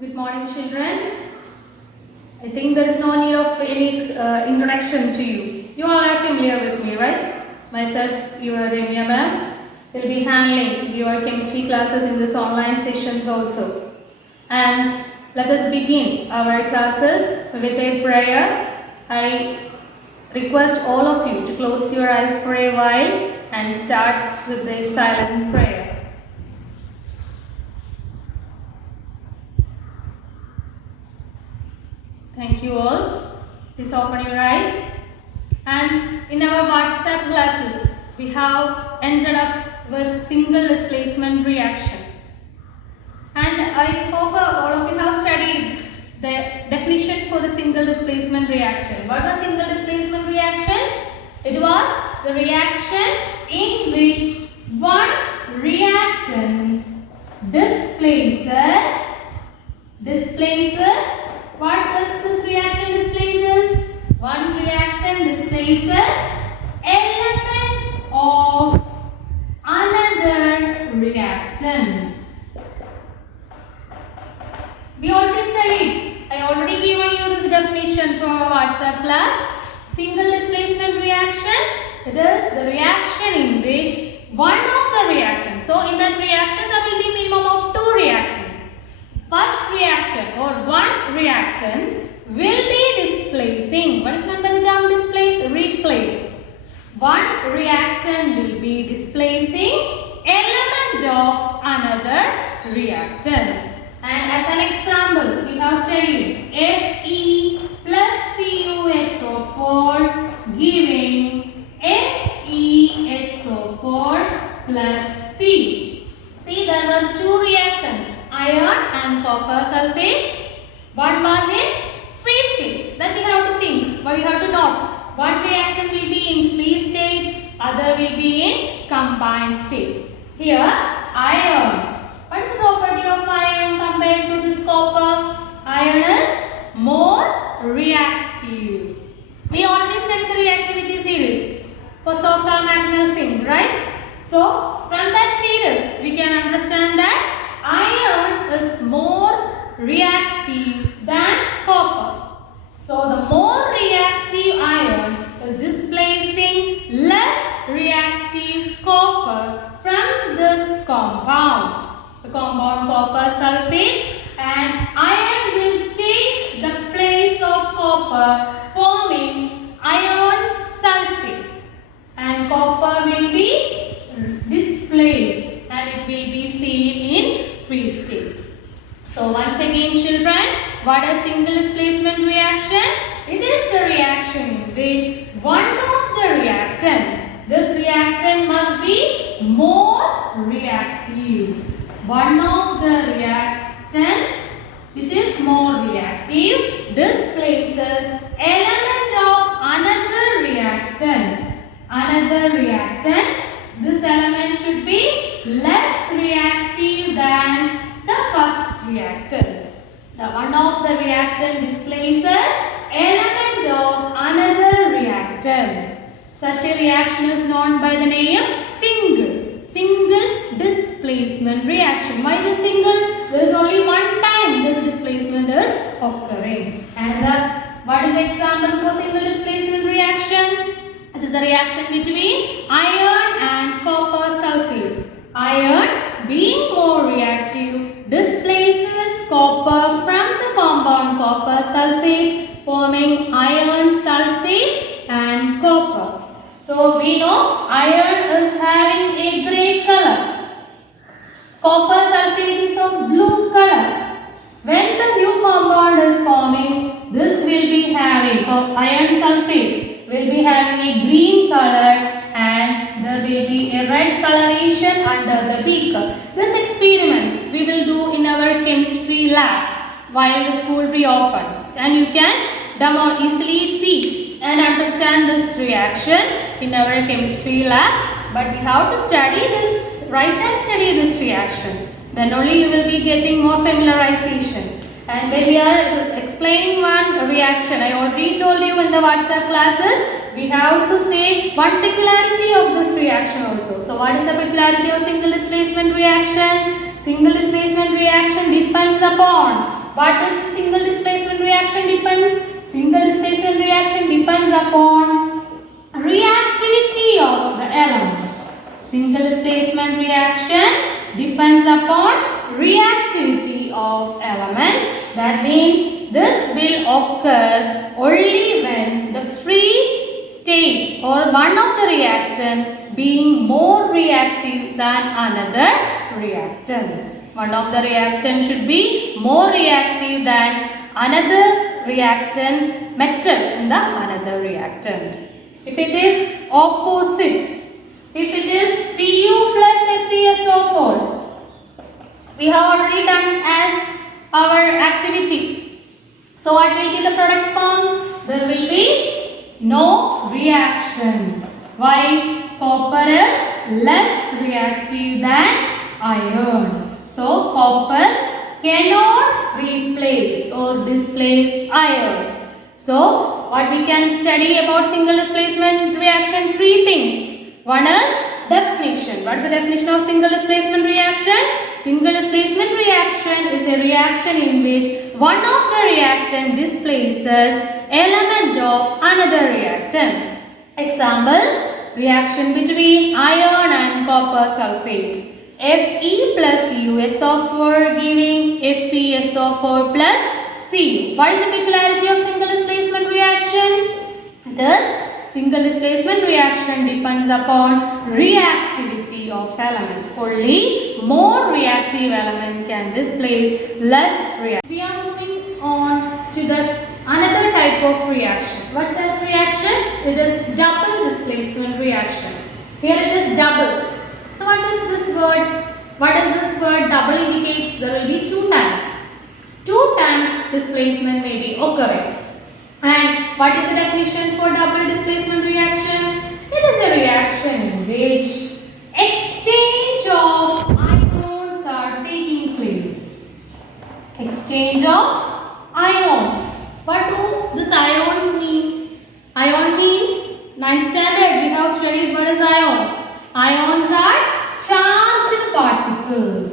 Good morning, children. I think there is no need of any introduction to you. You all are familiar with me, right? Myself, your Ramya ma'am, will be handling your chemistry classes in this online sessions also. And let us begin our classes with a prayer. I request all of you to close your eyes for a while and start with a silent prayer. Thank you all. Please open your eyes. And in our WhatsApp classes, we have ended up with single displacement reaction. And I hope all of you have studied the definition for the single displacement reaction. What was single displacement reaction? It was the reaction in which one reactant displaces. What does this reactant displaces? One reactant displaces element of another reactant. We already studied. I already given you this definition from our WhatsApp class. Single displacement reaction. It is the reaction in which one of the reactants. So in that reaction there will be minimum of two reactants. First reactant or one reactant will be displacing. What is meant by the term displace? Replace. One reactant will be displacing element of another reactant. And as an example, we have studied Fe plus CuSO4 giving FeSO4 plus C. See, there were two reactants, iron and copper sulfate. One was in free state. Then we have to think, but we have to note. One reactant will be in free state, other will be in combined state. Here, iron. What is the property of iron compared to this copper? Iron is more reactive. We already studied the reactivity series for Soka Magnesium, right? So, from that series, we can understand that iron is more reactive than copper. So, the more reactive iron is displacing less reactive copper from this compound. The compound copper sulfate, and iron will take the place of copper forming iron sulfate, and copper will be displaced and it will be seen in free state. So once again children, what is single displacement reaction? It is the reaction in which one of the reactant, this reactant must be more reactive. One of the reactant which is more reactive displaces element of another reactant. This element should be less reactive than the first reactant. The one of the reactant displaces element of another reactant. Such a reaction is known by the name single displacement reaction. Why the single? There is only one time this displacement is occurring. And what is the example for single displacement reaction? It is a reaction between iron and copper sulfate. Iron, being more reactive, displaces copper from the compound copper sulfate, forming iron sulfate and copper. So we know iron is having a grey color. Copper sulfate is of blue color. When the new compound is forming, this will be having, iron sulfate will be having a green color and there will be a red coloration under the beaker. This experiments we will do in our chemistry lab while the school reopens, and you can easily see and understand this reaction in our chemistry lab. But we have to study this, write and study this reaction. Then only you will be getting more familiarization. And when we are explaining one reaction, I already told you in the WhatsApp classes, we have to say one peculiarity of this reaction also. So what is the peculiarity of single displacement reaction? Single displacement reaction depends upon what does the single displacement reaction depends? Single displacement reaction depends upon reactivity of the element. Single displacement reaction depends upon reactivity of elements. That means this will occur only when the free state or one of the reactant being more reactive than another reactant. One of the reactant should be more reactive than another reactant metal in the another reactant. If it is opposite, if it is Cu plus FeSO4, we have already done as our activity. So what will be the product formed? There will be no reaction. Why? Copper is less reactive than iron. So copper cannot replace or displace iron. So what we can study about single displacement reaction? Three things. One is definition. What is the definition of single displacement reaction? Single displacement reaction is a reaction in which one of the reactant displaces element of another reactant. Example, reaction between iron and copper sulfate. Fe plus USO4 giving FeSO4 plus Cu. What is the peculiarity of single displacement reaction? Thus, single displacement reaction depends upon reactivity of element. Only more reactive element can displace less reactive. We are moving on to this another type of reaction. What's that reaction? It is double displacement reaction. Here it is double. So what is this word? What does this word double indicates? There will be two times. Two times displacement may be occurring. And what is the definition for double displacement reaction? It is a reaction in which exchange of ions are taking place. Exchange of ions. What do these ions mean? Ion means 9th standard we have studied what is ions. Ions are charged particles.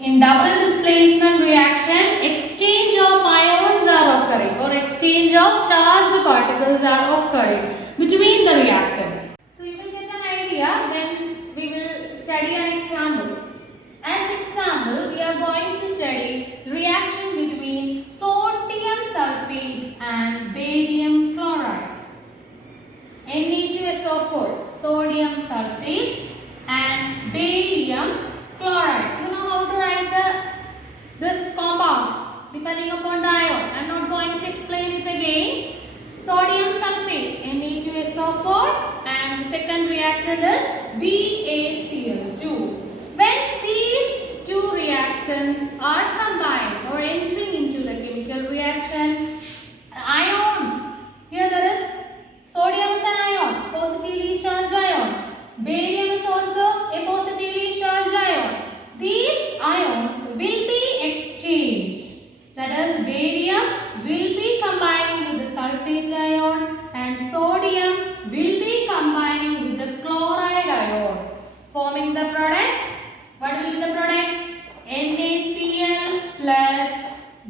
In double displacement reaction, exchange of ions are occurring or exchange of charged particles are occurring between the reactants. So you will get an idea when we will study an example. As example, we are going to study reaction between sodium sulfate and barium chloride. Na2SO4, sodium sulfate and barium chloride. You know how to write this compound depending upon the ion. I am not going to explain it again. Sodium sulfate, Na2SO4, and the second reactant is BaCl2. When these two reactants are combined or entering into the chemical reaction, ions, here there is sodium is an ion, positively charged ion. Barium is also a positively charged ion. These ions will be exchanged. That is, barium will be combining with the sulfate ion and sodium will be combining with the chloride ion, forming the products. What will be the products? NaCl plus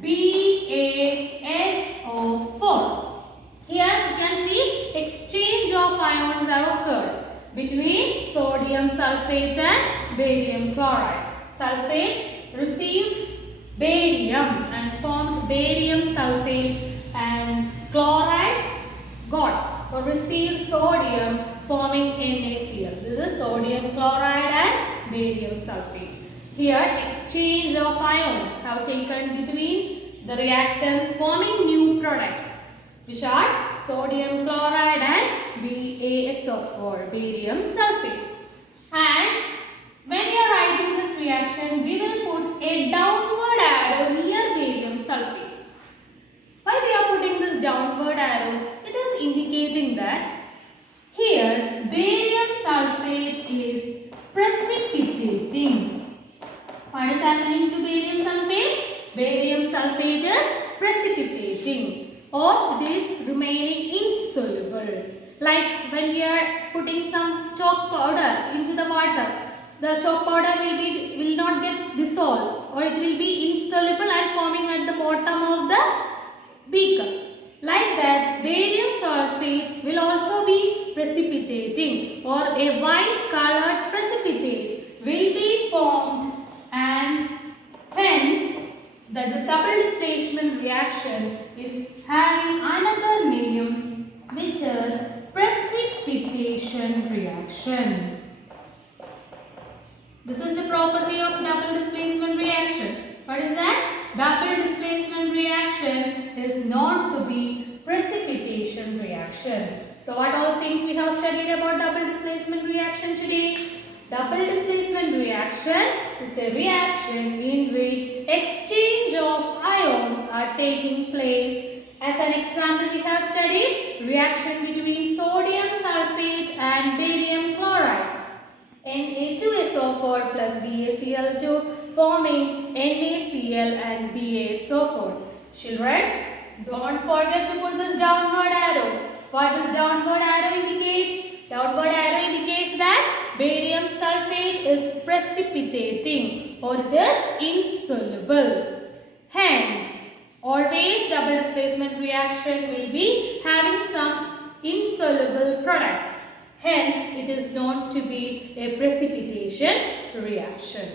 BaSO4. Here you can see exchange of ions have occurred between sodium sulfate and barium chloride. Sulfate received barium and formed barium sulfate, and chloride got or received sodium forming NaCl. This is sodium chloride and barium sulfate. Here exchange of ions have taken between the reactants forming new products, which are sodium chloride and BaSO4, barium sulfate. And when we are writing this reaction, we will put a downward arrow near barium sulfate. Why we are putting this downward arrow? It is indicating that here barium sulfate is precipitating. What is happening to barium sulfate? Barium sulfate is precipitating, or it is remaining insoluble. Like when we are putting some chalk powder into the water, the chalk powder will not get dissolved or it will be insoluble and forming at the bottom of the beaker. Like that, barium sulfate will also be precipitating, or a white colored precipitate will be formed, and hence the double displacement reaction is having another name, which is precipitation reaction. This is the property of double displacement reaction. What is that? Double displacement reaction is known to be precipitation reaction. So what all things we have studied about double displacement reaction today? Double displacement reaction is a reaction in which exchange of ions are taking place. As an example, we have studied reaction between sodium sulfate and barium chloride. Na2SO4 plus BaCl2 forming NaCl and BaSO4. Children, don't forget to put this downward arrow. What does downward arrow indicate? Downward arrow indicates that barium sulfate is precipitating or it is insoluble. Hence, always double displacement reaction will be having some insoluble product. Hence, it is known to be a precipitation reaction.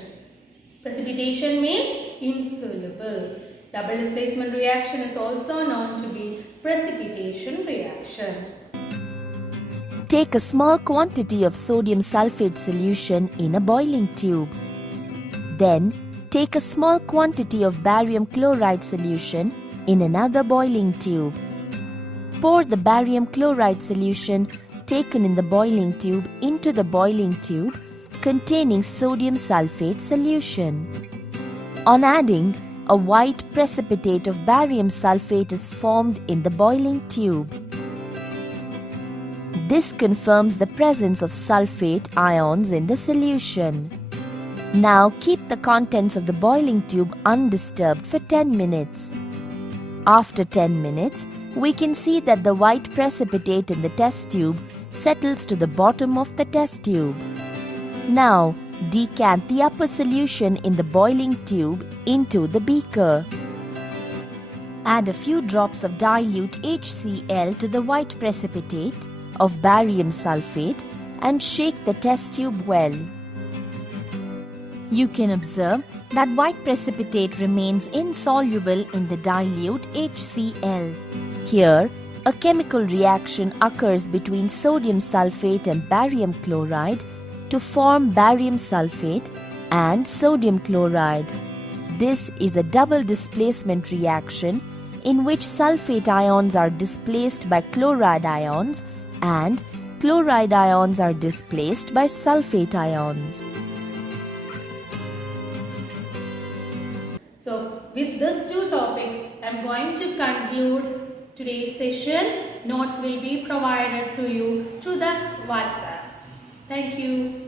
Precipitation means insoluble. Double displacement reaction is also known to be precipitation reaction. Take a small quantity of sodium sulfate solution in a boiling tube. Then, take a small quantity of barium chloride solution in another boiling tube. Pour the barium chloride solution taken in the boiling tube into the boiling tube containing sodium sulfate solution. On adding, a white precipitate of barium sulfate is formed in the boiling tube. This confirms the presence of sulfate ions in the solution. Now keep the contents of the boiling tube undisturbed for 10 minutes. After 10 minutes, we can see that the white precipitate in the test tube settles to the bottom of the test tube. Now, decant the upper solution in the boiling tube into the beaker. Add a few drops of dilute HCl to the white precipitate of barium sulfate and shake the test tube well. You can observe that white precipitate remains insoluble in the dilute HCl. Here, a chemical reaction occurs between sodium sulfate and barium chloride to form barium sulfate and sodium chloride. This is a double displacement reaction in which sulfate ions are displaced by chloride ions and chloride ions are displaced by sulfate ions. So, with these two topics, I am going to conclude today's session. Notes will be provided to you through the WhatsApp. Thank you.